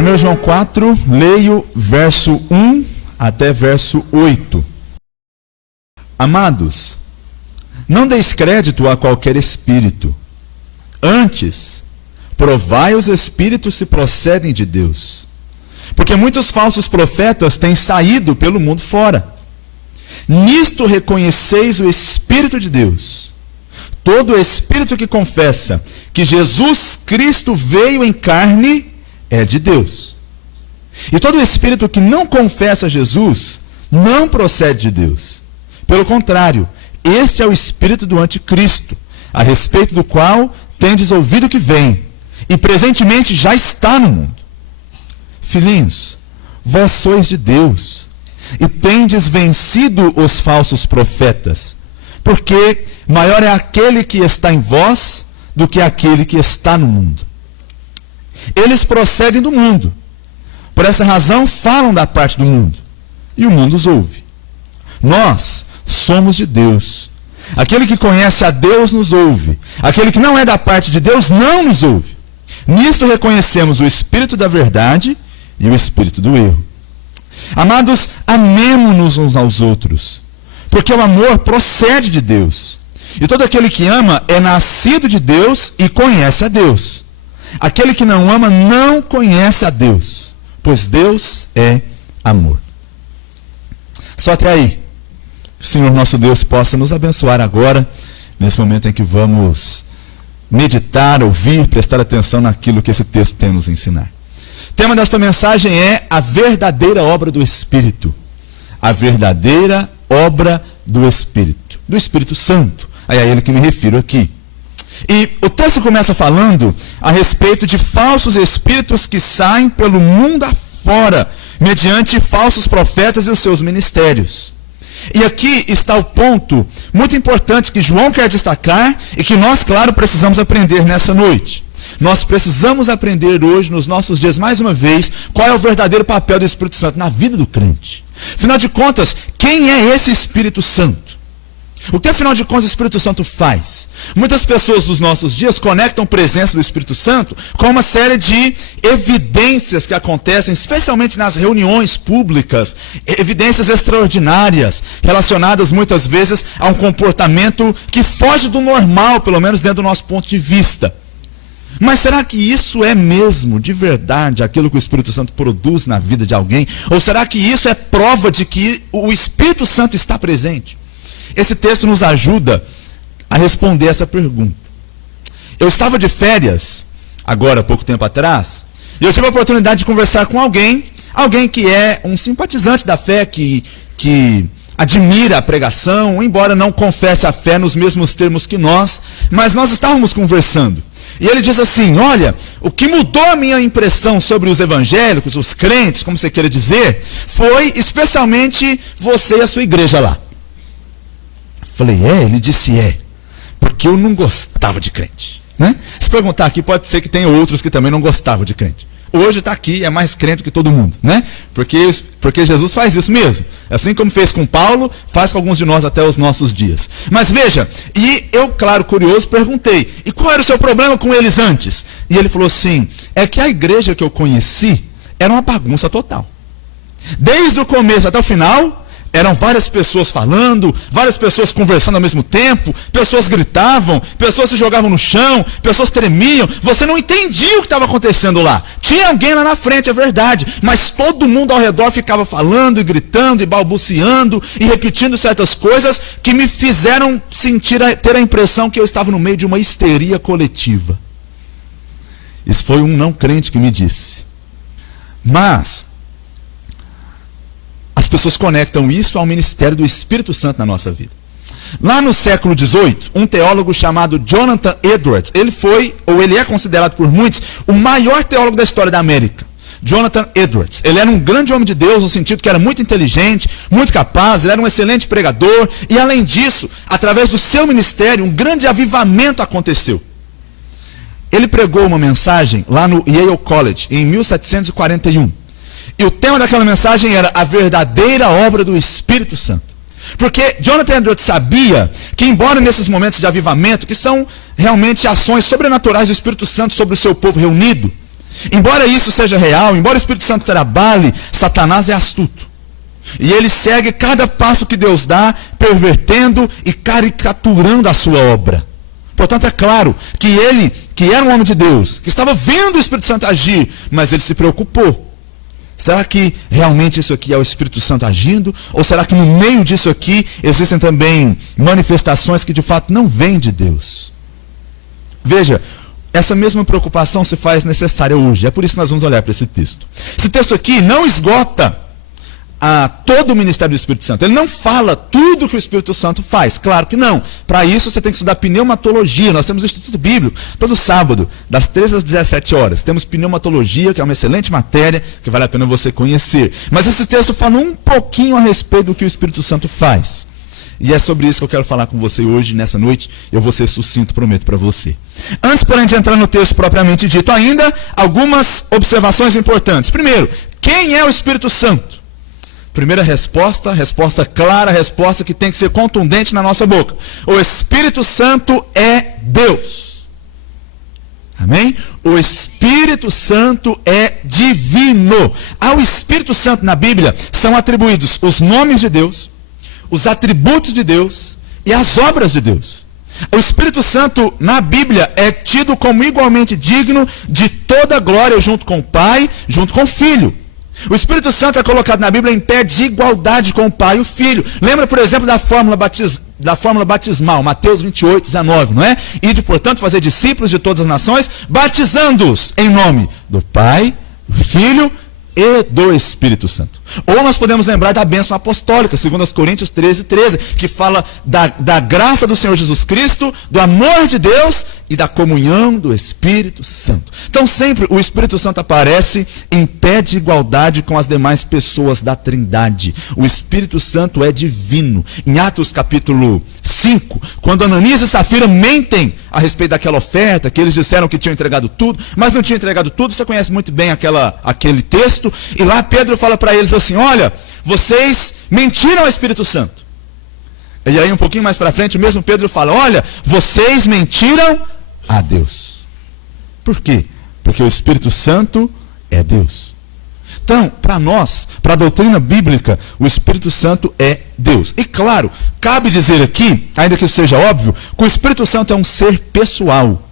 1 João 4, leio verso 1 até verso 8. Amados, não deis crédito a qualquer espírito. Antes, provai os espíritos se procedem de Deus. Porque muitos falsos profetas têm saído pelo mundo fora. Nisto reconheceis o Espírito de Deus. Todo espírito que confessa que Jesus Cristo veio em carne é de Deus. E todo espírito que não confessa Jesus não procede de Deus. Pelo contrário, este é o espírito do anticristo, a respeito do qual tendes ouvido que vem, e presentemente já está no mundo. Filhinhos, vós sois de Deus, e tendes vencido os falsos profetas, porque maior é aquele que está em vós do que aquele que está no mundo. Eles procedem do mundo, por essa razão falam da parte do mundo, e o mundo os ouve. Nós somos de Deus. Aquele que conhece a Deus nos ouve. Aquele que não é da parte de Deus não nos ouve. Nisto reconhecemos o espírito da verdade e o espírito do erro. Amados, amemo-nos uns aos outros, porque o amor procede de Deus. E todo aquele que ama é nascido de Deus e conhece a Deus. Aquele que não ama não conhece a Deus, pois Deus é amor. Só até aí. Que o Senhor nosso Deus possa nos abençoar agora, nesse momento em que vamos meditar, ouvir, prestar atenção naquilo que esse texto tem a nos ensinar. O tema desta mensagem é a verdadeira obra do Espírito. A verdadeira obra do Espírito Santo. É a ele que me refiro aqui. E o texto começa falando a respeito de falsos espíritos que saem pelo mundo afora, mediante falsos profetas e os seus ministérios. E aqui está o ponto muito importante que João quer destacar e que nós, claro, precisamos aprender nessa noite. Nós precisamos aprender hoje, nos nossos dias, mais uma vez, qual é o verdadeiro papel do Espírito Santo na vida do crente. Afinal de contas, quem é esse Espírito Santo? O que, afinal de contas, o Espírito Santo faz? Muitas pessoas dos nossos dias conectam a presença do Espírito Santo com uma série de evidências que acontecem, especialmente nas reuniões públicas, evidências extraordinárias, relacionadas muitas vezes a um comportamento que foge do normal, pelo menos dentro do nosso ponto de vista. Mas será que isso é mesmo, de verdade, aquilo que o Espírito Santo produz na vida de alguém? Ou será que isso é prova de que o Espírito Santo está presente? Esse texto nos ajuda a responder essa pergunta. Eu estava de férias, agora há pouco tempo atrás, e eu tive a oportunidade de conversar com alguém que é um simpatizante da fé, que admira a pregação, embora não confesse a fé nos mesmos termos que nós, mas nós estávamos conversando. E ele diz assim: olha, o que mudou a minha impressão sobre os evangélicos, os crentes, como você queira dizer, foi especialmente você e a sua igreja lá. Falei, ele disse, porque eu não gostava de crente, né? Se perguntar aqui, pode ser que tenha outros que também não gostavam de crente. Hoje está aqui, é mais crente que todo mundo, né? Porque Jesus faz isso mesmo. Assim como fez com Paulo, faz com alguns de nós até os nossos dias. Mas veja, e eu, claro, curioso, perguntei, e qual era o seu problema com eles antes? E ele falou assim, é que a igreja que eu conheci era uma bagunça total. Desde o começo até o final, eram várias pessoas falando, várias pessoas conversando ao mesmo tempo, pessoas gritavam, pessoas se jogavam no chão, pessoas tremiam, você não entendia o que estava acontecendo lá. Tinha alguém lá na frente, é verdade, mas todo mundo ao redor ficava falando e gritando e balbuciando e repetindo certas coisas que me fizeram ter a impressão que eu estava no meio de uma histeria coletiva. Isso foi um não crente que me disse. Mas as pessoas conectam isso ao ministério do Espírito Santo na nossa vida. Lá no século XVIII, um teólogo chamado Jonathan Edwards, ele é considerado por muitos o maior teólogo da história da América. Jonathan Edwards. Ele era um grande homem de Deus, no sentido que era muito inteligente, muito capaz, ele era um excelente pregador, e além disso, através do seu ministério, um grande avivamento aconteceu. Ele pregou uma mensagem lá no Yale College, em 1741. E o tema daquela mensagem era a verdadeira obra do Espírito Santo. Porque Jonathan Edwards sabia que, embora nesses momentos de avivamento, que são realmente ações sobrenaturais do Espírito Santo sobre o seu povo reunido, Embora isso seja real, embora o Espírito Santo trabalhe, Satanás é astuto. E ele segue cada passo que Deus dá, pervertendo e caricaturando a sua obra. Portanto, é claro que ele, que era um homem de Deus, que estava vendo o Espírito Santo agir, mas ele se preocupou. Será que realmente isso aqui é o Espírito Santo agindo? Ou será que no meio disso aqui existem também manifestações que de fato não vêm de Deus? Veja, essa mesma preocupação se faz necessária hoje. É por isso que nós vamos olhar para esse texto. Esse texto aqui não esgota todo o ministério do Espírito Santo. Ele não fala tudo que o Espírito Santo faz. Claro que não. Para isso você tem que estudar pneumatologia. Nós temos o Instituto Bíblico todo sábado, das 13 às 17 horas. Temos pneumatologia, que é uma excelente matéria, que vale a pena você conhecer. Mas esse texto fala um pouquinho a respeito do que o Espírito Santo faz. E é sobre isso que eu quero falar com você hoje, nessa noite. Eu vou ser sucinto, prometo para você. Antes, porém, de entrar no texto propriamente dito ainda, algumas observações importantes. Primeiro, quem é o Espírito Santo? Primeira resposta clara, resposta que tem que ser contundente na nossa boca. O Espírito Santo é Deus. Amém? O Espírito Santo é divino. Ao Espírito Santo na Bíblia são atribuídos os nomes de Deus, os atributos de Deus e as obras de Deus. O Espírito Santo na Bíblia é tido como igualmente digno de toda glória junto com o Pai, junto com o Filho. O Espírito Santo é colocado na Bíblia em pé de igualdade com o Pai e o Filho. Lembra, por exemplo, da fórmula batismal, Mateus 28, 19, não é? Ide, portanto, fazer discípulos de todas as nações, batizando-os em nome do Pai, do Filho e do Espírito Santo. Ou nós podemos lembrar da bênção apostólica, 2 Coríntios 13, 13, que fala da graça do Senhor Jesus Cristo, do amor de Deus e da comunhão do Espírito Santo. Então sempre o Espírito Santo aparece em pé de igualdade com as demais pessoas da Trindade. O Espírito Santo é divino. Em Atos capítulo 5, quando Ananias e Safira mentem a respeito daquela oferta, que eles disseram que tinham entregado tudo, mas não tinham entregado tudo, você conhece muito bem aquele texto, e lá Pedro fala para eles assim, olha, vocês mentiram ao Espírito Santo. E aí um pouquinho mais para frente, o mesmo Pedro fala, olha, vocês mentiram a Deus. Por quê? Porque o Espírito Santo é Deus. Então, para nós, para a doutrina bíblica, o Espírito Santo é Deus. E claro, cabe dizer aqui, ainda que isso seja óbvio, que o Espírito Santo é um ser pessoal.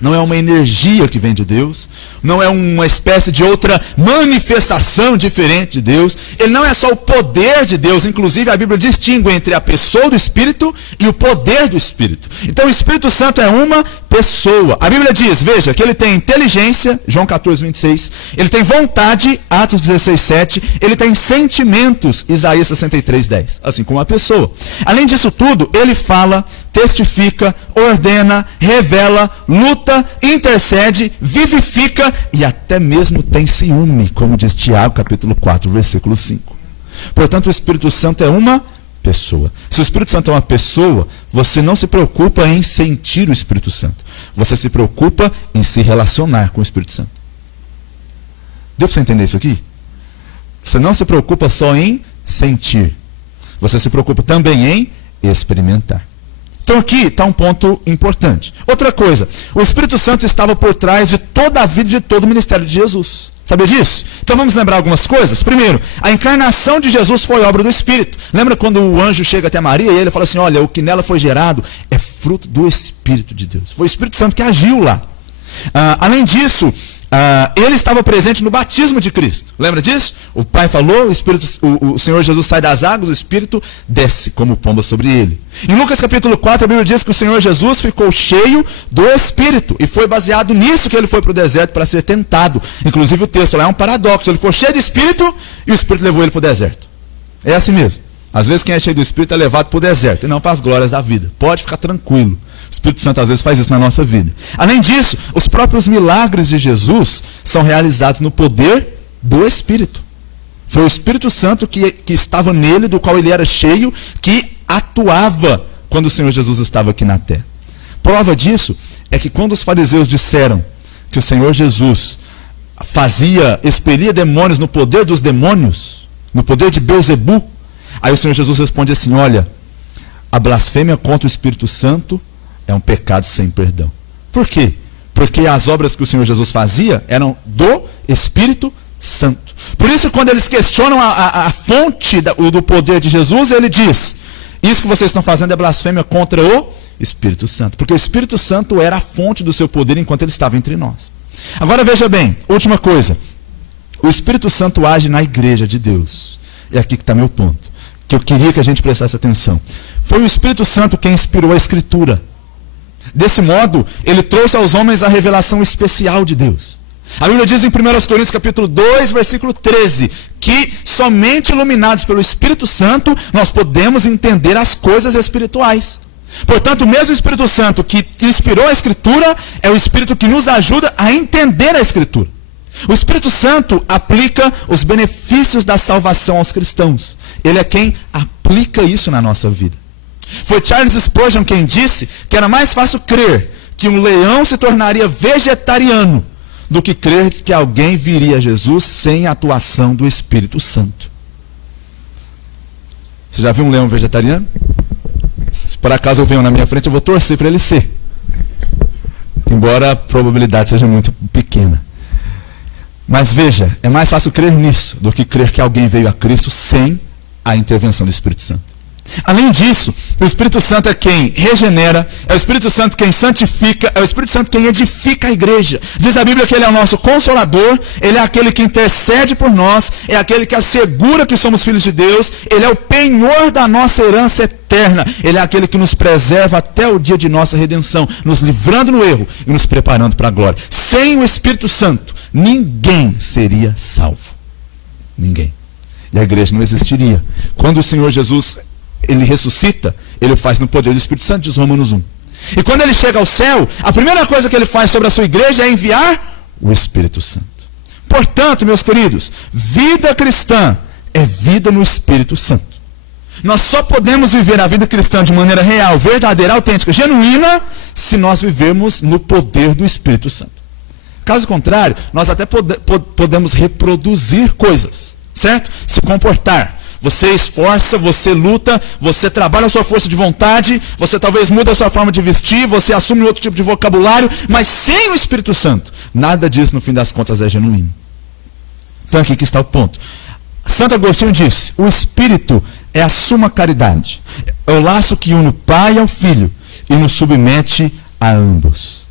Não é uma energia que vem de Deus, não é uma espécie de outra manifestação diferente de Deus, ele não é só o poder de Deus, inclusive a Bíblia distingue entre a pessoa do Espírito e o poder do Espírito. Então o Espírito Santo é uma pessoa. A Bíblia diz, veja, que ele tem inteligência, João 14, 26, ele tem vontade, Atos 16, 7, ele tem sentimentos, Isaías 63, 10, assim como uma pessoa. Além disso tudo, ele fala, testifica, ordena, revela, luta, intercede, vivifica e até mesmo tem ciúme, como diz Tiago, capítulo 4, versículo 5. Portanto, o Espírito Santo é uma pessoa. Se o Espírito Santo é uma pessoa, você não se preocupa em sentir o Espírito Santo. Você se preocupa em se relacionar com o Espírito Santo. Deu para você entender isso aqui? Você não se preocupa só em sentir. Você se preocupa também em experimentar. Então aqui está um ponto importante. Outra coisa, o Espírito Santo estava por trás de toda a vida, de todo o ministério de Jesus. Sabia disso? Então vamos lembrar algumas coisas. Primeiro, a encarnação de Jesus foi obra do Espírito. Lembra quando o anjo chega até Maria e ele fala assim, olha, o que nela foi gerado é fruto do Espírito de Deus. Foi o Espírito Santo que agiu lá. Além disso, ele estava presente no batismo de Cristo. Lembra disso? O Pai falou, o Senhor Jesus sai das águas, o Espírito desce como pomba sobre ele. Em Lucas capítulo 4, a Bíblia diz que o Senhor Jesus ficou cheio do Espírito. E foi baseado nisso que ele foi para o deserto para ser tentado. Inclusive o texto lá é um paradoxo. Ele ficou cheio de Espírito e o Espírito levou ele para o deserto. É assim mesmo. Às vezes quem é cheio do Espírito é levado para o deserto e não para as glórias da vida. Pode ficar tranquilo. O Espírito Santo às vezes faz isso na nossa vida. Além disso, os próprios milagres de Jesus são realizados no poder do Espírito. Foi o Espírito Santo que estava nele, do qual ele era cheio, que atuava quando o Senhor Jesus estava aqui na terra. Prova disso é que quando os fariseus disseram que o Senhor Jesus expelia demônios no poder dos demônios, no poder de Belzebu, aí o Senhor Jesus responde assim, olha, a blasfêmia contra o Espírito Santo é um pecado sem perdão. Por quê? Porque as obras que o Senhor Jesus fazia eram do Espírito Santo. Por isso, quando eles questionam a fonte do poder de Jesus, ele diz: isso que vocês estão fazendo é blasfêmia contra o Espírito Santo. Porque o Espírito Santo era a fonte do seu poder enquanto ele estava entre nós. Agora veja bem, última coisa. O Espírito Santo age na igreja de Deus. É aqui que está meu ponto, que eu queria que a gente prestasse atenção. Foi o Espírito Santo quem inspirou a Escritura. Desse modo, ele trouxe aos homens a revelação especial de Deus. A Bíblia diz em 1 Coríntios capítulo 2, versículo 13, que somente iluminados pelo Espírito Santo, nós podemos entender as coisas espirituais. Portanto, o mesmo Espírito Santo que inspirou a Escritura, é o Espírito que nos ajuda a entender a Escritura. O Espírito Santo aplica os benefícios da salvação aos cristãos. Ele é quem aplica isso na nossa vida. Foi Charles Spurgeon quem disse que era mais fácil crer que um leão se tornaria vegetariano do que crer que alguém viria a Jesus sem a atuação do Espírito Santo. Você já viu um leão vegetariano? Se por acaso eu venho na minha frente, eu vou torcer para ele ser. Embora a probabilidade seja muito pequena. Mas veja, é mais fácil crer nisso do que crer que alguém veio a Cristo sem a intervenção do Espírito Santo. Além disso, o Espírito Santo é quem regenera, é o Espírito Santo quem santifica, é o Espírito Santo quem edifica a igreja. Diz a Bíblia que ele é o nosso consolador, ele é aquele que intercede por nós, é aquele que assegura que somos filhos de Deus, ele é o penhor da nossa herança eterna, ele é aquele que nos preserva até o dia de nossa redenção, nos livrando no erro e nos preparando para a glória. Sem o Espírito Santo, ninguém seria salvo. Ninguém. E a igreja não existiria. Quando o Senhor Jesus ele ressuscita, ele o faz no poder do Espírito Santo, diz Romanos 1. E quando ele chega ao céu, a primeira coisa que ele faz sobre a sua igreja é enviar o Espírito Santo. Portanto, meus queridos, vida cristã é vida no Espírito Santo. Nós só podemos viver a vida cristã de maneira real, verdadeira, autêntica, genuína, se nós vivermos no poder do Espírito Santo. Caso contrário, nós até podemos reproduzir coisas, certo? Se comportar. Você esforça, você luta, você trabalha a sua força de vontade, você talvez muda a sua forma de vestir, você assume outro tipo de vocabulário, mas sem o Espírito Santo, nada disso no fim das contas é genuíno. Então aqui que está o ponto. Santo Agostinho disse: o Espírito é a suma caridade, é o laço que une o Pai ao Filho e nos submete a ambos.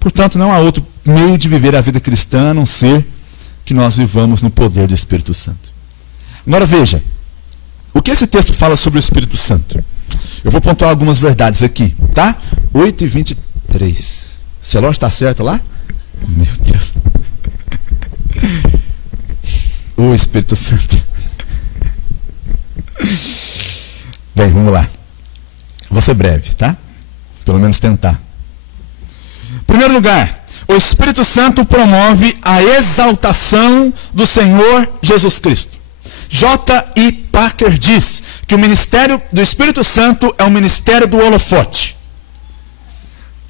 Portanto, não há outro meio de viver a vida cristã a não ser que nós vivamos no poder do Espírito Santo. Agora veja, o que esse texto fala sobre o Espírito Santo? Eu vou pontuar algumas verdades aqui, tá? 8:23. Seu relógio está certo lá? Meu Deus. O Espírito Santo. Bem, vamos lá. Vou ser breve, tá? Pelo menos tentar. Em primeiro lugar, o Espírito Santo promove a exaltação do Senhor Jesus Cristo. J.I. Packer diz que o ministério do Espírito Santo é o ministério do holofote.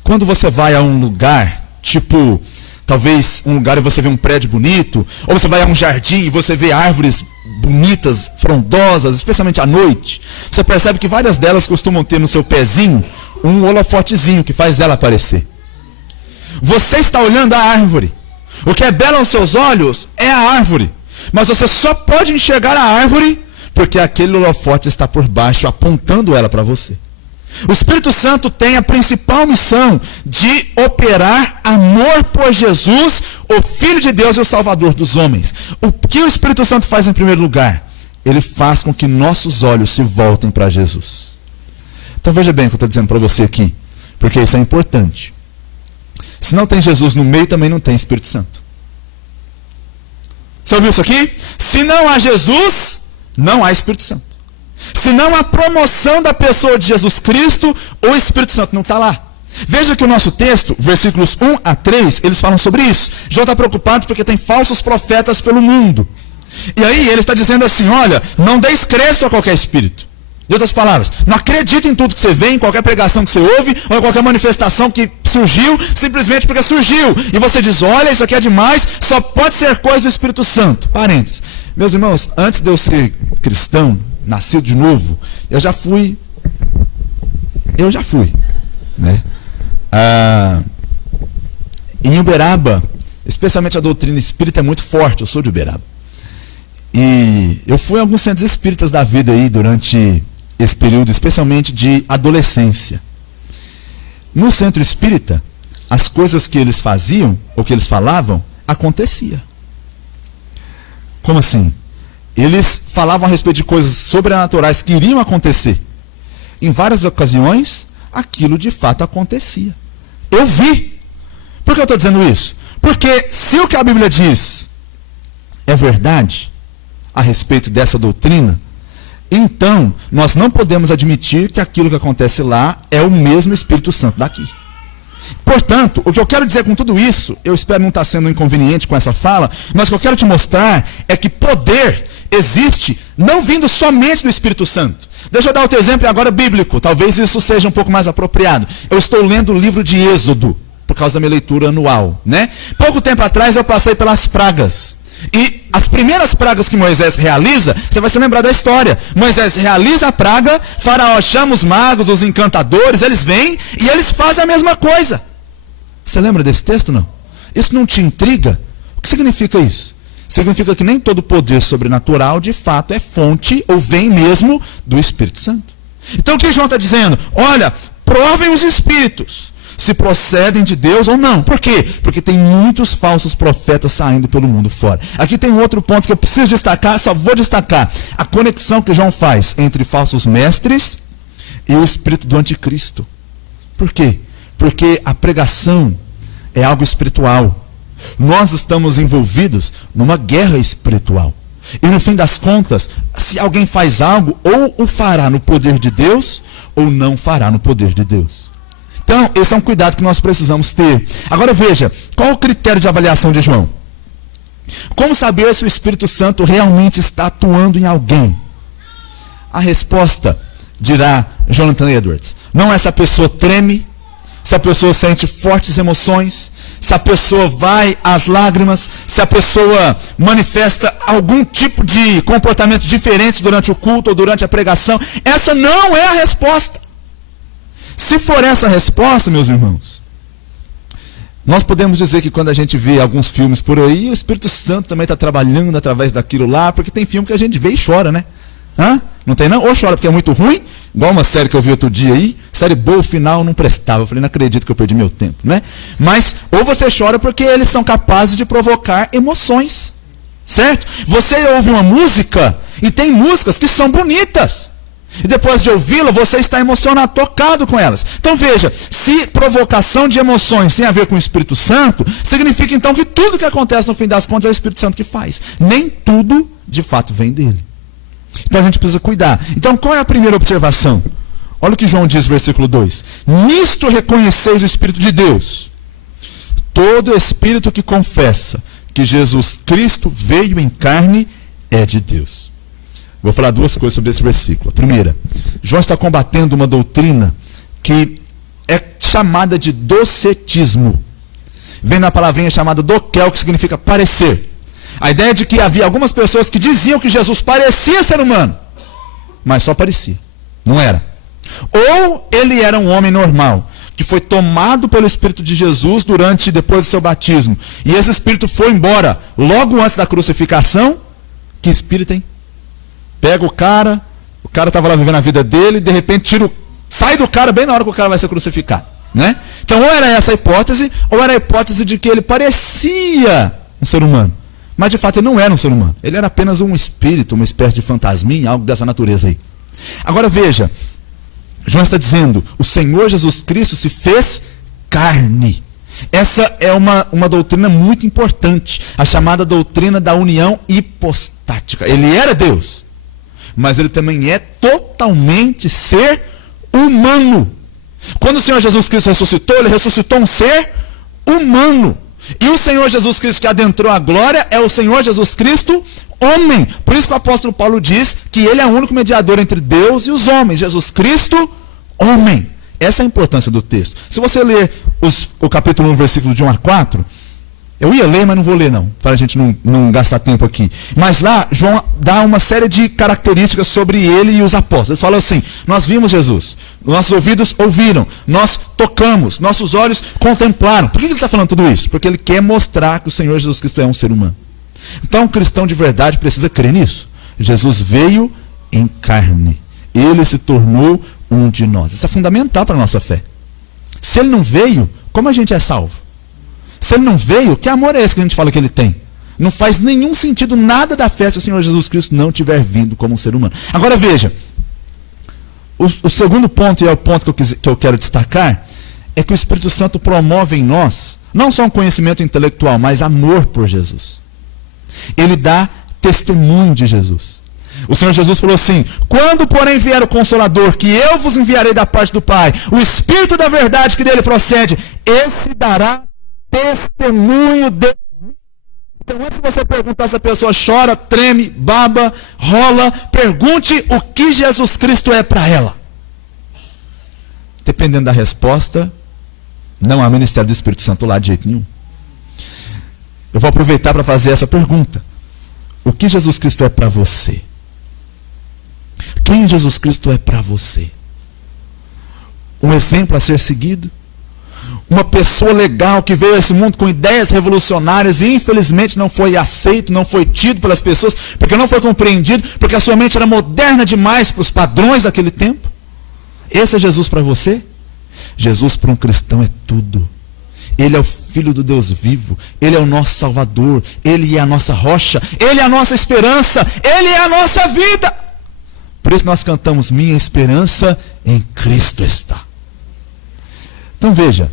Quando você vai a um lugar, tipo, talvez um lugar e você vê um prédio bonito, ou você vai a um jardim e você vê árvores bonitas, frondosas, especialmente à noite, você percebe que várias delas costumam ter no seu pezinho um holofotezinho que faz ela aparecer. Você está olhando a árvore. O que é belo aos seus olhos é a árvore. Mas você só pode enxergar a árvore porque aquele holofote está por baixo, apontando ela para você. O Espírito Santo tem a principal missão de operar amor por Jesus, o Filho de Deus e o Salvador dos homens. O que o Espírito Santo faz em primeiro lugar? Ele faz com que nossos olhos se voltem para Jesus. Então veja bem o que eu estou dizendo para você aqui, porque isso é importante. Se não tem Jesus no meio, também não tem Espírito Santo. Você ouviu isso aqui? Se não há Jesus, não há Espírito Santo. Se não há promoção da pessoa de Jesus Cristo, o Espírito Santo não está lá. Veja que o nosso texto, versículos 1-3, eles falam sobre isso. João está preocupado porque tem falsos profetas pelo mundo. E aí ele está dizendo assim: olha, não deis crédito a qualquer espírito. Em outras palavras, não acredite em tudo que você vê, em qualquer pregação que você ouve, ou em qualquer manifestação que surgiu, simplesmente porque surgiu. E você diz: olha, isso aqui é demais, só pode ser coisa do Espírito Santo. Parênteses. Meus irmãos, antes de eu ser cristão, nascido de novo, eu já fui, né? em Uberaba, especialmente a doutrina espírita é muito forte. Eu sou de Uberaba. E eu fui a alguns centros espíritas da vida aí durante esse período, especialmente de adolescência. No centro espírita, as coisas que eles faziam, ou que eles falavam, acontecia. Como assim? Eles falavam a respeito de coisas sobrenaturais que iriam acontecer. Em várias ocasiões, aquilo de fato acontecia. Eu vi. Por que eu estou dizendo isso? Porque se o que a Bíblia diz é verdade a respeito dessa doutrina, então nós não podemos admitir que aquilo que acontece lá é o mesmo Espírito Santo daqui. Portanto, o que eu quero dizer com tudo isso, eu espero não estar sendo inconveniente com essa fala, mas o que eu quero te mostrar é que poder existe não vindo somente do Espírito Santo. Deixa eu dar outro exemplo agora bíblico, talvez isso seja um pouco mais apropriado. Eu estou lendo o livro de Êxodo, por causa da minha leitura anual, né? Pouco tempo atrás eu passei pelas pragas. E as primeiras pragas que Moisés realiza, você vai se lembrar da história. Moisés realiza a praga, Faraó chama os magos, os encantadores, eles vêm e eles fazem a mesma coisa. Você lembra desse texto, não? Isso não te intriga? O que significa isso? Significa que nem todo poder sobrenatural, de fato, é fonte ou vem mesmo do Espírito Santo. Então o que João está dizendo? Olha, provem os espíritos se procedem de Deus ou não. Por quê? Porque tem muitos falsos profetas saindo pelo mundo fora. Aqui tem outro ponto que eu preciso destacar, só vou destacar. A conexão que João faz entre falsos mestres e o espírito do anticristo. Por quê? Porque a pregação é algo espiritual. Nós estamos envolvidos numa guerra espiritual. E no fim das contas, se alguém faz algo, ou o fará no poder de Deus, ou não fará no poder de Deus. Então, esse é um cuidado que nós precisamos ter. Agora veja, qual o critério de avaliação de João? Como saber se o Espírito Santo realmente está atuando em alguém? A resposta, dirá Jonathan Edwards, não é se a pessoa treme, se a pessoa sente fortes emoções, se a pessoa vai às lágrimas, se a pessoa manifesta algum tipo de comportamento diferente durante o culto ou durante a pregação. Essa não é a resposta. Se for essa a resposta, meus irmãos, nós podemos dizer que quando a gente vê alguns filmes por aí, o Espírito Santo também está trabalhando através daquilo lá, porque tem filme que a gente vê e chora, né? Hã? Não tem não? Ou chora porque é muito ruim, igual uma série que eu vi outro dia aí, série boa, o final não prestava. Eu falei, não acredito que eu perdi meu tempo, né? Mas, ou você chora porque eles são capazes de provocar emoções, certo? Você ouve uma música, e tem músicas que são bonitas. E depois de ouvi-la, você está emocionado, tocado com elas. Então veja, se provocação de emoções tem a ver com o Espírito Santo, significa então que tudo que acontece no fim das contas é o Espírito Santo que faz. Nem tudo, de fato, vem dele. Então a gente precisa cuidar. Então qual é a primeira observação? Olha o que João diz, versículo 2. Nisto reconheceis o Espírito de Deus. Todo espírito que confessa que Jesus Cristo veio em carne é de Deus. Vou falar duas coisas sobre esse versículo. A primeira, João está combatendo uma doutrina que é chamada de docetismo. Vem da palavrinha chamada doquel, que significa parecer. A ideia de que havia algumas pessoas que diziam que Jesus parecia ser humano, mas só parecia, não era. Ou ele era um homem normal, que foi tomado pelo Espírito de Jesus depois do seu batismo. E esse Espírito foi embora logo antes da crucificação. Que Espírito, hein? Pega o cara estava lá vivendo a vida dele, e de repente sai do cara bem na hora que o cara vai ser crucificado, né? Então ou era essa a hipótese, ou era a hipótese de que ele parecia um ser humano, mas de fato ele não era um ser humano, ele era apenas um espírito, uma espécie de fantasminha, algo dessa natureza aí. Agora veja, João está dizendo, o Senhor Jesus Cristo se fez carne. Essa é uma doutrina muito importante, a chamada doutrina da união hipostática. Ele era Deus, mas ele também é totalmente ser humano. Quando o Senhor Jesus Cristo ressuscitou, ele ressuscitou um ser humano. E o Senhor Jesus Cristo que adentrou a glória é o Senhor Jesus Cristo homem. Por isso que o apóstolo Paulo diz que ele é o único mediador entre Deus e os homens. Jesus Cristo, homem. Essa é a importância do texto. Se você ler o capítulo 1, versículo de 1 a 4, Eu ia ler, mas não vou ler não, para a gente não gastar tempo aqui. Mas lá, João dá uma série de características sobre ele e os apóstolos. Ele fala assim: nós vimos Jesus, nossos ouvidos ouviram, nós tocamos, nossos olhos contemplaram. Por que ele está falando tudo isso? Porque ele quer mostrar que o Senhor Jesus Cristo é um ser humano. Então, um cristão de verdade precisa crer nisso. Jesus veio em carne. Ele se tornou um de nós. Isso é fundamental para a nossa fé. Se ele não veio, como a gente é salvo? Se ele não veio, que amor é esse que a gente fala que ele tem? Não faz nenhum sentido nada da fé se o Senhor Jesus Cristo não tiver vindo como um ser humano. Agora veja, o segundo ponto, e é o ponto que eu quero destacar, é que o Espírito Santo promove em nós, não só um conhecimento intelectual, mas amor por Jesus. Ele dá testemunho de Jesus. O Senhor Jesus falou assim: quando porém vier o Consolador, que eu vos enviarei da parte do Pai, o Espírito da verdade que dele procede, esse dará testemunho de mim. Então, antes de você perguntar se a pessoa chora, treme, baba, rola, pergunte o que Jesus Cristo é para ela. Dependendo da resposta, não há ministério do Espírito Santo lá de jeito nenhum. Eu vou aproveitar para fazer essa pergunta: o que Jesus Cristo é para você? Quem Jesus Cristo é para você? Um exemplo a ser seguido? Uma pessoa legal que veio a esse mundo com ideias revolucionárias e infelizmente não foi aceito, não foi tido pelas pessoas, porque não foi compreendido, porque a sua mente era moderna demais para os padrões daquele tempo? Esse é Jesus para você? Jesus para um cristão é tudo. Ele é o Filho do Deus vivo, Ele é o nosso Salvador, Ele é a nossa rocha, Ele é a nossa esperança, Ele é a nossa vida. Por isso nós cantamos: minha esperança em Cristo está. Então veja,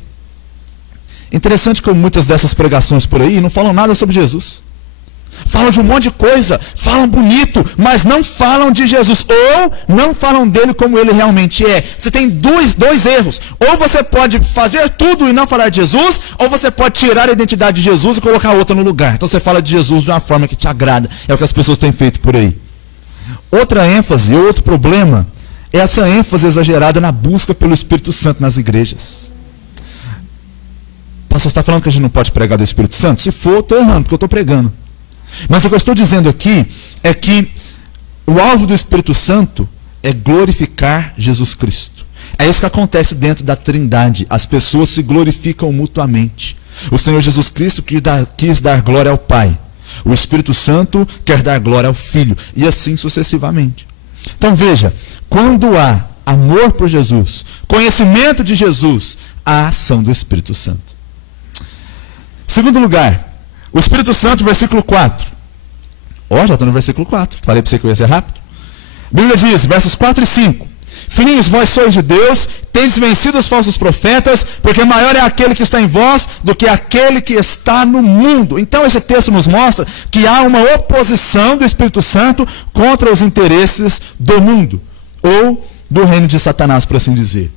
interessante como muitas dessas pregações por aí não falam nada sobre Jesus. Falam de um monte de coisa, falam bonito, mas não falam de Jesus, ou não falam dele como ele realmente é. Você tem dois erros: ou você pode fazer tudo e não falar de Jesus, ou você pode tirar a identidade de Jesus e colocar outra no lugar. Então você fala de Jesus de uma forma que te agrada. É o que as pessoas têm feito por aí. Outra ênfase, outro problema, é essa ênfase exagerada na busca pelo Espírito Santo nas igrejas. Pastor, você está falando que a gente não pode pregar do Espírito Santo? Se for, estou errando, porque eu estou pregando. Mas o que eu estou dizendo aqui é que o alvo do Espírito Santo é glorificar Jesus Cristo. É isso que acontece dentro da Trindade. As pessoas se glorificam mutuamente. O Senhor Jesus Cristo quis dar glória ao Pai. O Espírito Santo quer dar glória ao Filho. E assim sucessivamente. Então veja, quando há amor por Jesus, conhecimento de Jesus, há ação do Espírito Santo. Segundo lugar, o Espírito Santo, versículo 4. Já estou no versículo 4. Falei para você que eu ia ser rápido. A Bíblia diz, versos 4 e 5. Filhinhos, vós sois de Deus, tendes vencido os falsos profetas, porque maior é aquele que está em vós do que aquele que está no mundo. Então esse texto nos mostra que há uma oposição do Espírito Santo contra os interesses do mundo, ou do reino de Satanás, por assim dizer.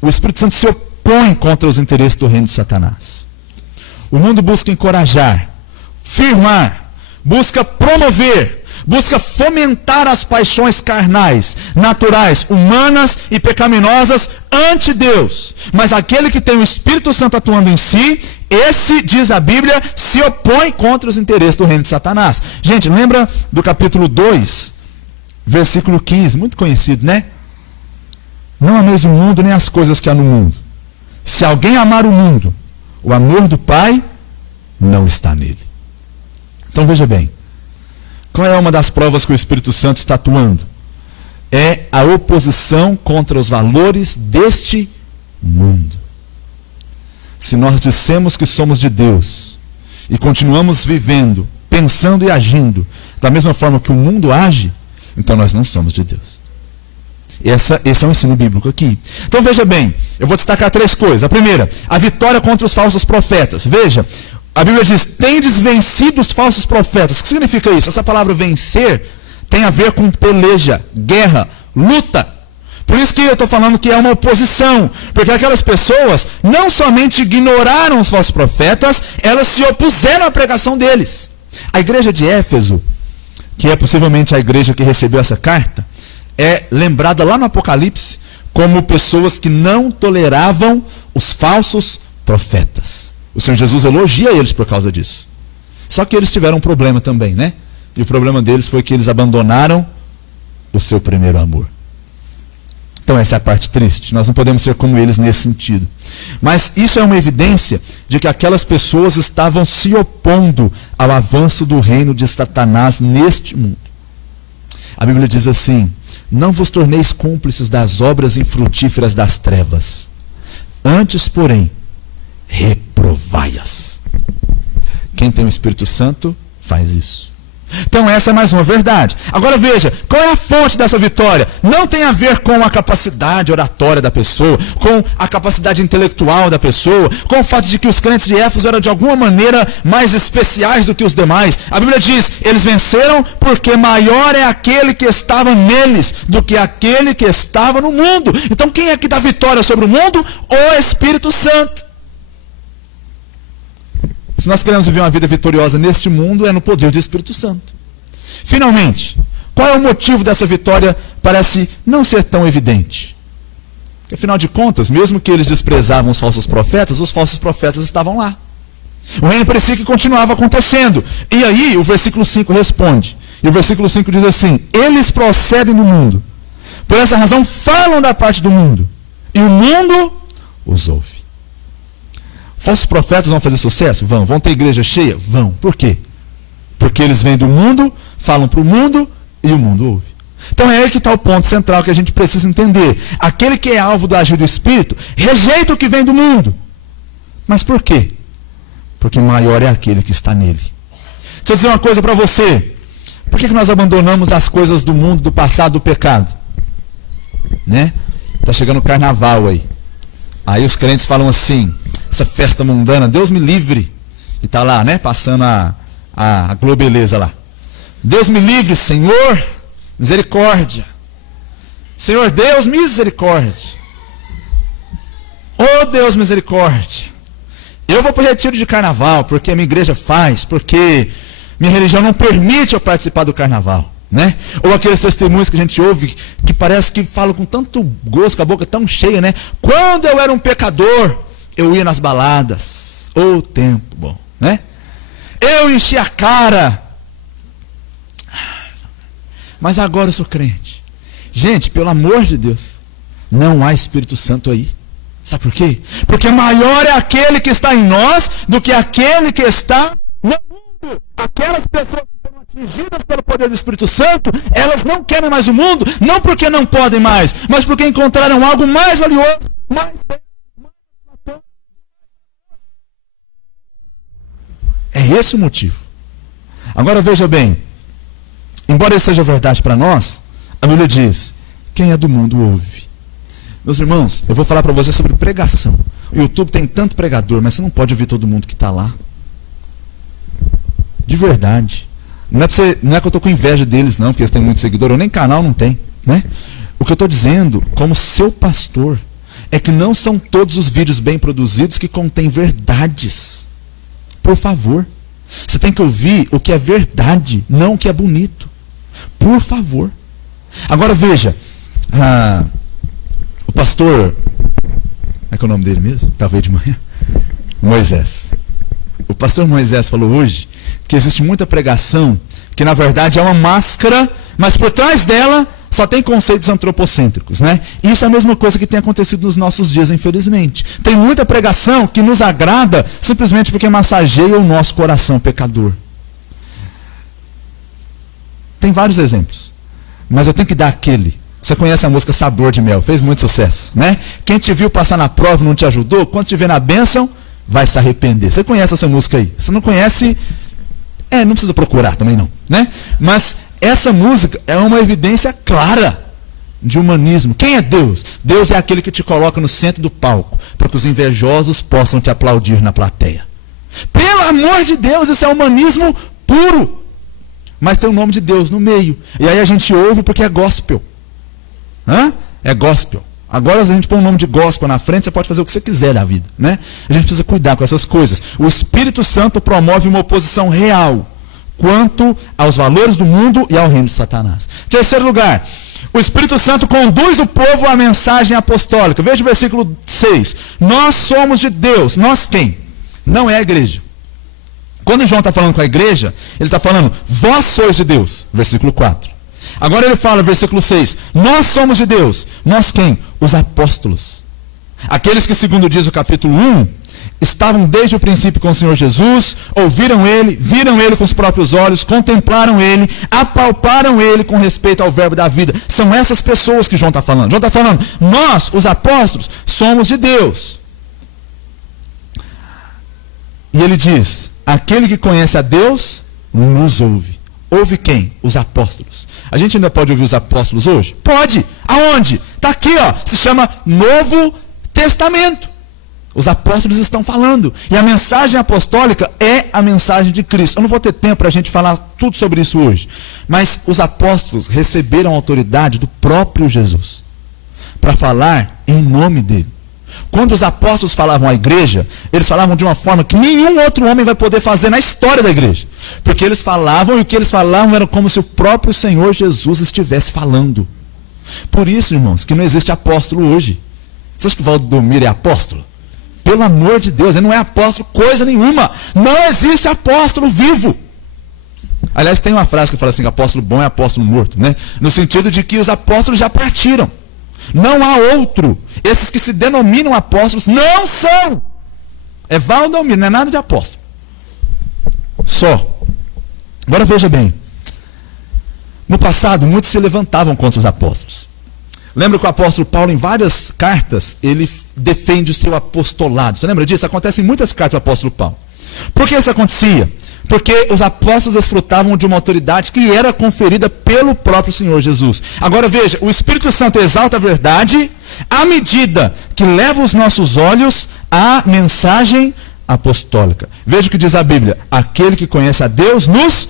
O Espírito Santo se opõe contra os interesses do reino de Satanás. O mundo busca encorajar, firmar, busca promover, busca fomentar as paixões carnais, naturais, humanas e pecaminosas ante Deus. Mas aquele que tem o Espírito Santo atuando em si, esse, diz a Bíblia, se opõe contra os interesses do reino de Satanás. Gente, lembra do capítulo 2, versículo 15, muito conhecido, né? Não ameis o mundo nem as coisas que há no mundo. Se alguém amar o mundo, o amor do Pai não está nele. Então veja bem, qual é uma das provas que o Espírito Santo está atuando? É a oposição contra os valores deste mundo. Se nós dissemos que somos de Deus e continuamos vivendo, pensando e agindo da mesma forma que o mundo age, então nós não somos de Deus. Esse é o ensino bíblico aqui. Então veja bem, eu vou destacar 3 coisas. A primeira, a vitória contra os falsos profetas. Veja, a Bíblia diz: tendes vencido os falsos profetas. O que significa isso? Essa palavra vencer tem a ver com peleja, guerra, luta. Por isso que eu estou falando que é uma oposição. Porque aquelas pessoas não somente ignoraram os falsos profetas, elas se opuseram à pregação deles. A igreja de Éfeso, que é possivelmente a igreja que recebeu essa carta, é lembrada lá no Apocalipse como pessoas que não toleravam os falsos profetas. O Senhor Jesus elogia eles por causa disso. Só que eles tiveram um problema também, né? E o problema deles foi que eles abandonaram o seu primeiro amor. Então essa é a parte triste. Nós não podemos ser como eles nesse sentido. Mas isso é uma evidência de que aquelas pessoas estavam se opondo ao avanço do reino de Satanás neste mundo. A Bíblia diz assim: não vos torneis cúmplices das obras infrutíferas das trevas. Antes, porém, reprovai-as. Quem tem o Espírito Santo faz isso. Então essa é mais uma verdade. Agora veja, qual é a fonte dessa vitória? Não tem a ver com a capacidade oratória da pessoa, com a capacidade intelectual da pessoa, com o fato de que os crentes de Éfeso eram de alguma maneira mais especiais do que os demais. A Bíblia diz, eles venceram porque maior é aquele que estava neles do que aquele que estava no mundo. Então quem é que dá vitória sobre o mundo? O Espírito Santo. Se nós queremos viver uma vida vitoriosa neste mundo, é no poder do Espírito Santo. Finalmente, qual é o motivo dessa vitória? Parece não ser tão evidente. Porque, afinal de contas, mesmo que eles desprezavam os falsos profetas estavam lá. O reino parecia que continuava acontecendo. E aí, o versículo 5 responde. E o versículo 5 diz assim: eles procedem do mundo. Por essa razão, falam da parte do mundo. E o mundo os ouve. Falsos profetas vão fazer sucesso? Vão ter igreja cheia? Vão. Por quê? Porque eles vêm do mundo, falam para o mundo e o mundo ouve. Então é aí que está o ponto central que a gente precisa entender. Aquele que é alvo do agir do Espírito rejeita o que vem do mundo. Mas por quê? Porque maior é aquele que está nele. Deixa eu dizer uma coisa para você. Por que nós abandonamos as coisas do mundo, do passado, do pecado? Né? Está chegando o carnaval aí. Aí os crentes falam assim: essa festa mundana, Deus me livre. E está lá, né? Passando a globeleza lá. Deus me livre, Senhor, misericórdia. Senhor Deus, misericórdia. Oh Deus, misericórdia. Eu vou para o retiro de carnaval, porque a minha igreja faz, porque minha religião não permite eu participar do carnaval. Né? Ou aqueles testemunhos que a gente ouve, que parece que falam com tanto gosto, com a boca tão cheia, né? Quando eu era um pecador, eu ia nas baladas. Ô tempo bom, né? Eu enchi a cara. Mas agora eu sou crente. Gente, pelo amor de Deus, não há Espírito Santo aí. Sabe por quê? Porque maior é aquele que está em nós do que aquele que está no mundo. Aquelas pessoas que foram atingidas pelo poder do Espírito Santo, elas não querem mais o mundo, não porque não podem mais, mas porque encontraram algo mais valioso, mais belo. É esse o motivo. Agora veja bem, embora isso seja verdade para nós, a Bíblia diz: quem é do mundo ouve. Meus irmãos, eu vou falar para vocês sobre pregação. O YouTube tem tanto pregador, mas você não pode ouvir todo mundo que está lá. De verdade. Não é que eu estou com inveja deles, não, porque eles têm muito seguidor, ou nem canal não tem. Né? O que eu estou dizendo, como seu pastor, é que não são todos os vídeos bem produzidos que contêm verdades. Por favor. Você tem que ouvir o que é verdade, não o que é bonito. Por favor. Agora veja, o pastor, como é que é o nome dele mesmo? Estava aí de manhã. Moisés. O pastor Moisés falou hoje que existe muita pregação que na verdade é uma máscara, mas por trás dela só tem conceitos antropocêntricos, né? E isso é a mesma coisa que tem acontecido nos nossos dias, infelizmente. Tem muita pregação que nos agrada simplesmente porque massageia o nosso coração pecador. Tem vários exemplos, mas eu tenho que dar aquele. Você conhece a música Sabor de Mel, fez muito sucesso, né? Quem te viu passar na prova e não te ajudou, quando te vê na bênção, vai se arrepender. Você conhece essa música aí? Se não conhece, não precisa procurar também não, né? Mas essa música é uma evidência clara de humanismo. Quem é Deus? Deus é aquele que te coloca no centro do palco, para que os invejosos possam te aplaudir na plateia. Pelo amor de Deus, isso é humanismo puro. Mas tem o nome de Deus no meio. E aí a gente ouve porque é gospel. É gospel. Agora, se a gente põe o nome de gospel na frente, você pode fazer o que você quiser da vida, né? A gente precisa cuidar com essas coisas. O Espírito Santo promove uma oposição real quanto aos valores do mundo e ao reino de Satanás. Terceiro lugar, o Espírito Santo conduz o povo à mensagem apostólica. Veja o versículo 6. Nós somos de Deus. Nós quem? não é a igreja. Quando João está falando com a igreja, ele está falando, vós sois de Deus, versículo 4. Agora ele fala, versículo 6, nós somos de Deus. Nós quem? Os apóstolos. Aqueles que, segundo diz o capítulo 1, estavam desde o princípio com o Senhor Jesus, ouviram Ele, viram Ele com os próprios olhos, contemplaram Ele, apalparam Ele com respeito ao verbo da vida. São essas pessoas que João está falando. João está falando, nós, os apóstolos, somos de Deus. E ele diz, aquele que conhece a Deus, nos ouve. Ouve quem? Os apóstolos. A gente ainda pode ouvir os apóstolos hoje? Pode. Aonde? Está aqui, ó. Se chama Novo Testamento. Os apóstolos estão falando. E a mensagem apostólica é a mensagem de Cristo. Eu não vou ter tempo para a gente falar tudo sobre isso hoje. Mas os apóstolos receberam a autoridade do próprio Jesus para falar em nome dele. Quando os apóstolos falavam à igreja, eles falavam de uma forma que nenhum outro homem vai poder fazer na história da igreja. Porque eles falavam, e o que eles falavam era como se o próprio Senhor Jesus estivesse falando. Por isso, irmãos, que não existe apóstolo hoje. Você acha que Valdomiro é apóstolo? Pelo amor de Deus, ele não é apóstolo coisa nenhuma. Não existe apóstolo vivo. Aliás, tem uma frase que fala assim, que apóstolo bom é apóstolo morto, né? No sentido de que os apóstolos já partiram. Não há outro. Esses que se denominam apóstolos não são. É Valdomiro, não é nada de apóstolo. Só. Agora veja bem. No passado, muitos se levantavam contra os apóstolos. Lembra que o apóstolo Paulo, em várias cartas, ele defende o seu apostolado. Você lembra disso? Acontece em muitas cartas do apóstolo Paulo. Por que isso acontecia? Porque os apóstolos desfrutavam de uma autoridade que era conferida pelo próprio Senhor Jesus. Agora veja, o Espírito Santo exalta a verdade à medida que leva os nossos olhos à mensagem apostólica. Veja o que diz a Bíblia. Aquele que conhece a Deus nos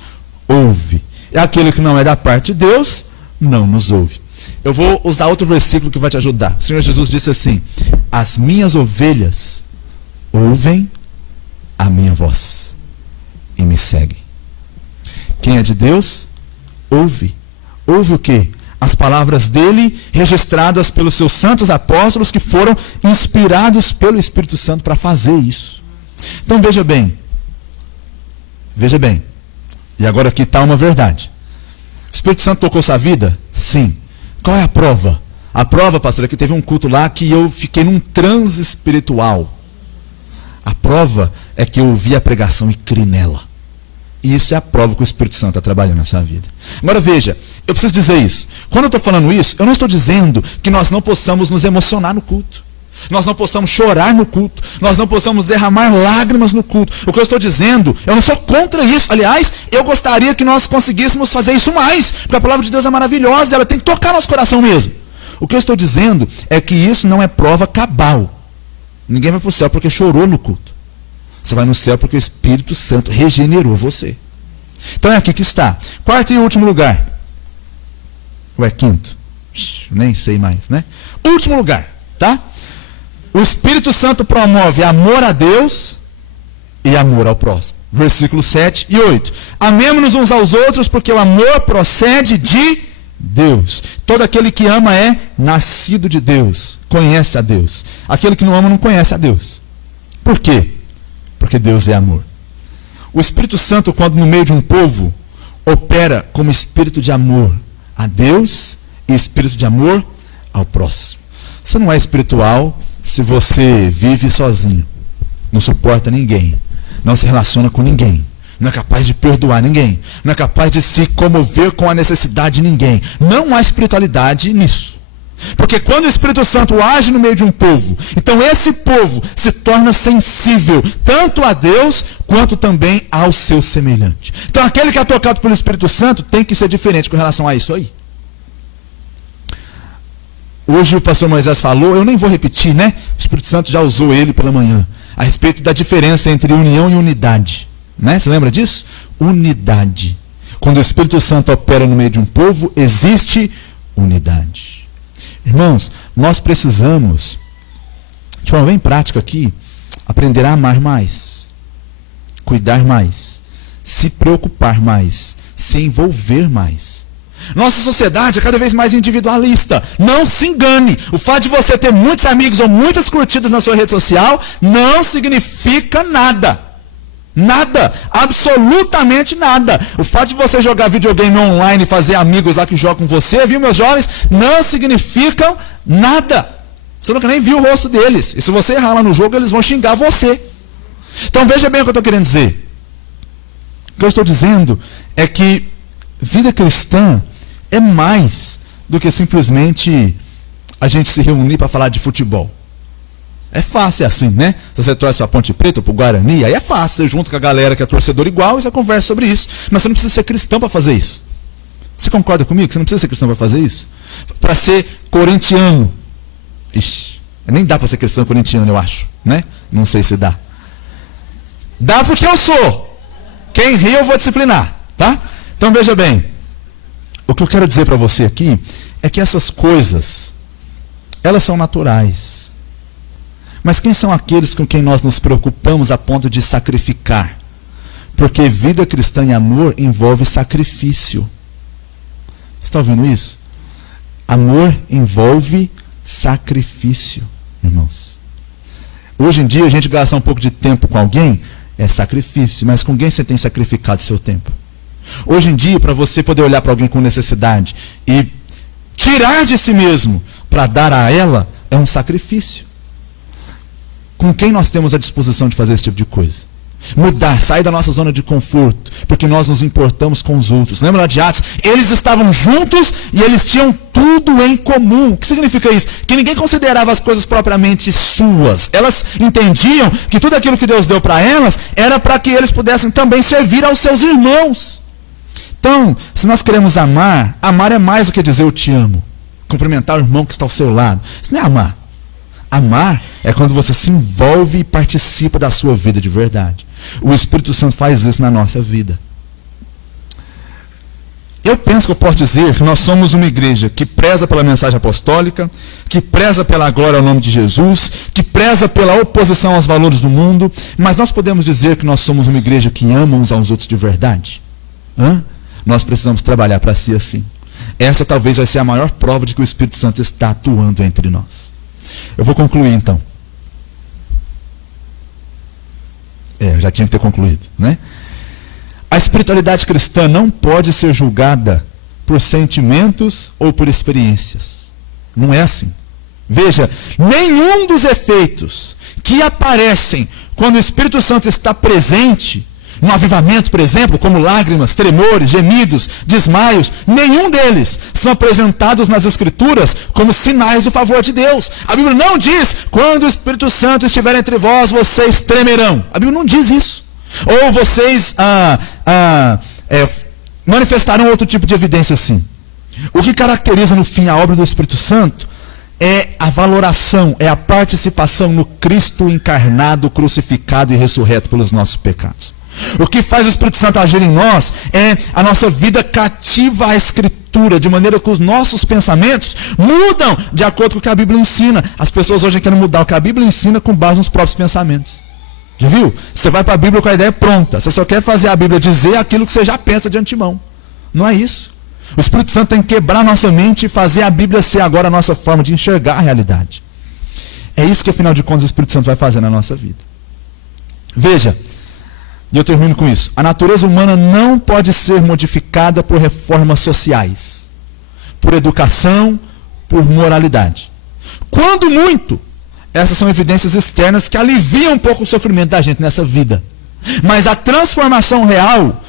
ouve. E aquele que não é da parte de Deus não nos ouve. Eu vou usar outro versículo que vai te ajudar. O Senhor Jesus disse assim, as minhas ovelhas ouvem a minha voz e me seguem. Quem é de Deus, ouve. Ouve o quê? As palavras dele, registradas pelos seus santos apóstolos, que foram inspirados pelo Espírito Santo para fazer isso. Então veja bem. Veja bem. E agora aqui está uma verdade. O Espírito Santo tocou sua vida? Sim. Qual é a prova? A prova, pastor, é que teve um culto lá que eu fiquei num transe espiritual. A prova é que eu ouvi a pregação e criei nela. E isso é a prova que o Espírito Santo está trabalhando na sua vida. Agora veja, eu preciso dizer isso. Quando eu estou falando isso, eu não estou dizendo que nós não possamos nos emocionar no culto. Nós não possamos chorar no culto. Nós não possamos derramar lágrimas no culto. O que eu estou dizendo, eu não sou contra isso. Aliás, eu gostaria que nós conseguíssemos fazer isso mais. Porque a palavra de Deus é maravilhosa, ela tem que tocar nosso coração mesmo. O que eu estou dizendo é que isso não é prova cabal. Ninguém vai para o céu porque chorou no culto. Você vai no céu porque o Espírito Santo regenerou você. Então é aqui que está. Quarto e último lugar. Ou é quinto? Nem sei mais, né? Último lugar, tá? O Espírito Santo promove amor a Deus e amor ao próximo. Versículos 7 e 8. Amemo-nos uns aos outros, porque o amor procede de Deus. Todo aquele que ama é nascido de Deus, conhece a Deus. Aquele que não ama não conhece a Deus. Por quê? Porque Deus é amor. O Espírito Santo, quando no meio de um povo, opera como espírito de amor a Deus e espírito de amor ao próximo. Você não é espiritual se você vive sozinho, não suporta ninguém, não se relaciona com ninguém, não é capaz de perdoar ninguém, não é capaz de se comover com a necessidade de ninguém. Não há espiritualidade nisso. Porque quando o Espírito Santo age no meio de um povo, então esse povo se torna sensível tanto a Deus quanto também ao seu semelhante. Então aquele que é tocado pelo Espírito Santo tem que ser diferente com relação a isso aí. Hoje o pastor Moisés falou, eu nem vou repetir, né? O Espírito Santo já usou ele pela manhã, a respeito da diferença entre união e unidade. Né? Você lembra disso? Unidade. Quando o Espírito Santo opera no meio de um povo, existe unidade. Irmãos, nós precisamos, de forma bem prática aqui, aprender a amar mais, cuidar mais, se preocupar mais, se envolver mais. Nossa sociedade é cada vez mais individualista. Não se engane. O fato de você ter muitos amigos ou muitas curtidas na sua rede social não significa nada. Nada. Absolutamente nada. O fato de você jogar videogame online e fazer amigos lá que jogam com você, viu, meus jovens, não significam nada. Você nunca nem viu o rosto deles. E se você errar lá no jogo, eles vão xingar você. Então veja bem o que eu estou querendo dizer. O que eu estou dizendo é que vida cristã é mais do que simplesmente a gente se reunir para falar de futebol. É fácil assim, né? Se você torce para a Ponte Preta ou para o Guarani, aí é fácil. Você junta com a galera que é torcedor igual e você conversa sobre isso. Mas você não precisa ser cristão para fazer isso. Você concorda comigo? Você não precisa ser cristão para fazer isso? Para ser corintiano. Ixi, nem dá para ser cristão corintiano, eu acho, né? Não sei se dá. Dá porque eu sou. Quem ri eu vou disciplinar, tá? Então veja bem. O que eu quero dizer para você aqui é que essas coisas, elas são naturais. Mas quem são aqueles com quem nós nos preocupamos a ponto de sacrificar? Porque vida cristã e amor envolve sacrifício. Você está ouvindo isso? Amor envolve sacrifício, irmãos. Hoje em dia a gente gasta um pouco de tempo com alguém, é sacrifício, mas com quem você tem sacrificado seu tempo? Hoje em dia, para você poder olhar para alguém com necessidade e tirar de si mesmo para dar a ela, é um sacrifício. Com quem nós temos a disposição de fazer esse tipo de coisa? Mudar, sair da nossa zona de conforto, porque nós nos importamos com os outros. Lembra lá de Atos? Eles estavam juntos e eles tinham tudo em comum. O que significa isso? Que ninguém considerava as coisas propriamente suas. Elas entendiam que tudo aquilo que Deus deu para elas era para que eles pudessem também servir aos seus irmãos. Então, se nós queremos amar, amar é mais do que dizer eu te amo. Cumprimentar o irmão que está ao seu lado. Isso não é amar. Amar é quando você se envolve e participa da sua vida de verdade. O Espírito Santo faz isso na nossa vida. Eu penso que eu posso dizer que nós somos uma igreja que preza pela mensagem apostólica, que preza pela glória ao nome de Jesus, que preza pela oposição aos valores do mundo, mas nós podemos dizer que nós somos uma igreja que ama uns aos outros de verdade? Nós precisamos trabalhar para si assim. Essa talvez vai ser a maior prova de que o Espírito Santo está atuando entre nós. Eu vou concluir então. Eu já tinha que ter concluído, né? A espiritualidade cristã não pode ser julgada por sentimentos ou por experiências. Não é assim. Veja, nenhum dos efeitos que aparecem quando o Espírito Santo está presente, no avivamento, por exemplo, como lágrimas, tremores, gemidos, desmaios, nenhum deles são apresentados nas Escrituras como sinais do favor de Deus. A Bíblia não diz, quando o Espírito Santo estiver entre vós, vocês tremerão. A Bíblia não diz isso. Ou vocês manifestarão outro tipo de evidência assim. O que caracteriza no fim a obra do Espírito Santo é a valoração, é a participação no Cristo encarnado, crucificado e ressurreto pelos nossos pecados. O que faz o Espírito Santo agir em nós é a nossa vida cativa à Escritura, de maneira que os nossos pensamentos mudam de acordo com o que a Bíblia ensina. As pessoas hoje querem mudar o que a Bíblia ensina com base nos próprios pensamentos. Já viu? Você vai para a Bíblia com a ideia pronta. Você só quer fazer a Bíblia dizer aquilo que você já pensa de antemão. Não é isso. O Espírito Santo tem que quebrar nossa mente e fazer a Bíblia ser agora a nossa forma de enxergar a realidade. É isso que, afinal de contas, o Espírito Santo vai fazer na nossa vida. Veja. E eu termino com isso. A natureza humana não pode ser modificada por reformas sociais, por educação, por moralidade. Quando muito, essas são evidências externas que aliviam um pouco o sofrimento da gente nessa vida. Mas a transformação real,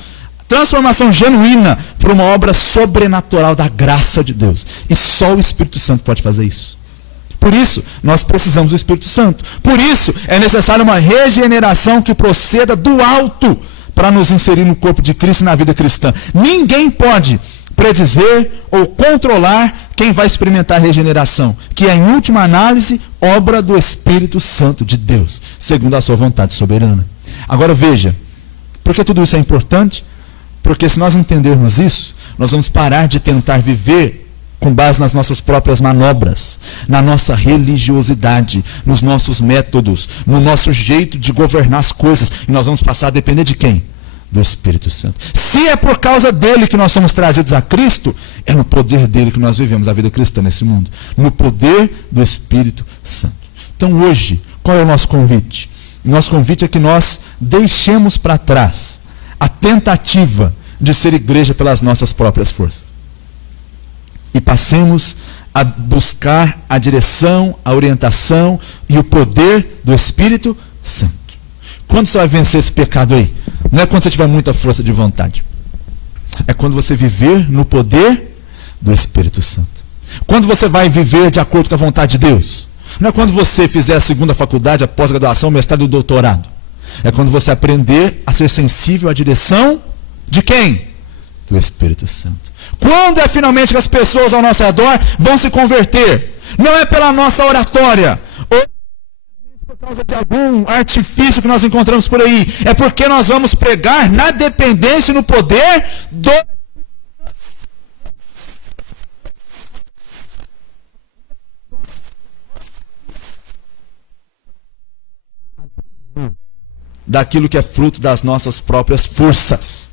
transformação genuína, foi uma obra sobrenatural da graça de Deus. E só o Espírito Santo pode fazer isso. Por isso, nós precisamos do Espírito Santo. Por isso, é necessária uma regeneração que proceda do alto para nos inserir no corpo de Cristo e na vida cristã. Ninguém pode predizer ou controlar quem vai experimentar a regeneração, que é, em última análise, obra do Espírito Santo de Deus, segundo a sua vontade soberana. Agora veja, por que tudo isso é importante? Porque se nós entendermos isso, nós vamos parar de tentar viver com base nas nossas próprias manobras, na nossa religiosidade, nos nossos métodos, no nosso jeito de governar as coisas. E nós vamos passar a depender de quem? do Espírito Santo. Se é por causa dele que nós somos trazidos a Cristo, é no poder dele que nós vivemos a vida cristã nesse mundo. No poder do Espírito Santo. Então hoje, qual é o nosso convite? O nosso convite é que nós deixemos para trás a tentativa de ser igreja pelas nossas próprias forças. E passemos a buscar a direção, a orientação e o poder do Espírito Santo. Quando você vai vencer esse pecado aí? Não é quando você tiver muita força de vontade. É quando você viver no poder do Espírito Santo. Quando você vai viver de acordo com a vontade de Deus. Não é quando você fizer a segunda faculdade, a pós-graduação, o mestrado e o doutorado. É quando você aprender a ser sensível à direção de quem? Do Espírito Santo. Quando é finalmente que as pessoas ao nosso redor vão se converter? Não é pela nossa oratória, ou por causa de algum artifício que nós encontramos por aí. É porque nós vamos pregar na dependência e no poder do... daquilo que é fruto das nossas próprias forças.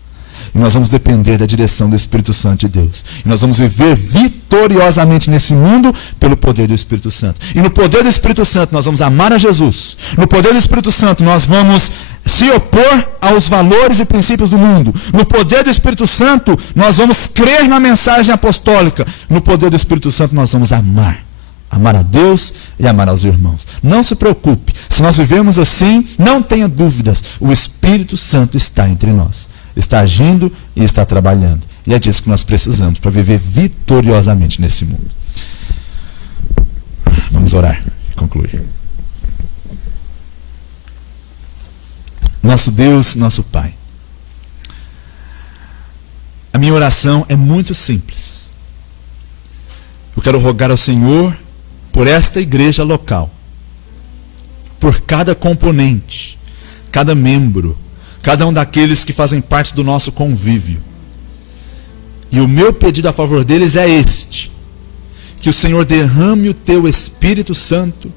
E nós vamos depender da direção do Espírito Santo de Deus. E nós vamos viver vitoriosamente nesse mundo pelo poder do Espírito Santo. E no poder do Espírito Santo nós vamos amar a Jesus. No poder do Espírito Santo nós vamos se opor aos valores e princípios do mundo. No poder do Espírito Santo nós vamos crer na mensagem apostólica. No poder do Espírito Santo nós vamos amar. Amar a Deus e amar aos irmãos. Não se preocupe. Se nós vivemos assim, não tenha dúvidas. O Espírito Santo está entre nós. Está agindo e está trabalhando. E é disso que nós precisamos para viver vitoriosamente nesse mundo. Vamos orar e concluir. Nosso Deus, nosso Pai. A minha oração é muito simples. Eu quero rogar ao Senhor por esta igreja local, por cada componente, cada membro, cada um daqueles que fazem parte do nosso convívio. E o meu pedido a favor deles é este: que o Senhor derrame o teu Espírito Santo,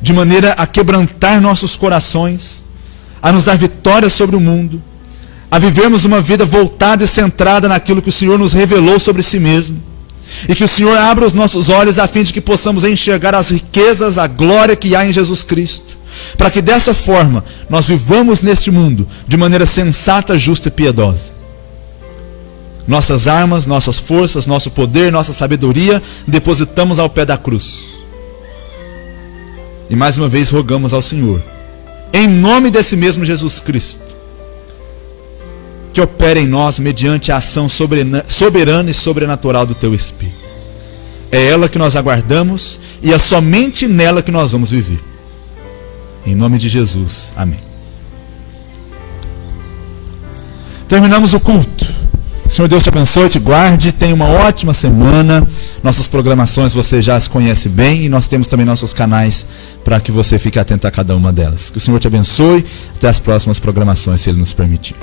de maneira a quebrantar nossos corações, a nos dar vitória sobre o mundo, a vivermos uma vida voltada e centrada naquilo que o Senhor nos revelou sobre si mesmo. E que o Senhor abra os nossos olhos a fim de que possamos enxergar as riquezas, a glória que há em Jesus Cristo. Para que dessa forma nós vivamos neste mundo de maneira sensata, justa e piedosa. Nossas armas, nossas forças, nosso poder, nossa sabedoria depositamos ao pé da cruz. E mais uma vez rogamos ao Senhor, em nome desse mesmo Jesus Cristo, que opere em nós mediante a ação soberana e sobrenatural do teu Espírito. É ela que nós aguardamos e é somente nela que nós vamos viver. Em nome de Jesus, amém. Terminamos o culto. Senhor Deus te abençoe, te guarde, tenha uma ótima semana. Nossas programações você já as conhece bem e nós temos também nossos canais para que você fique atento a cada uma delas. Que o Senhor te abençoe, até as próximas programações, se Ele nos permitir.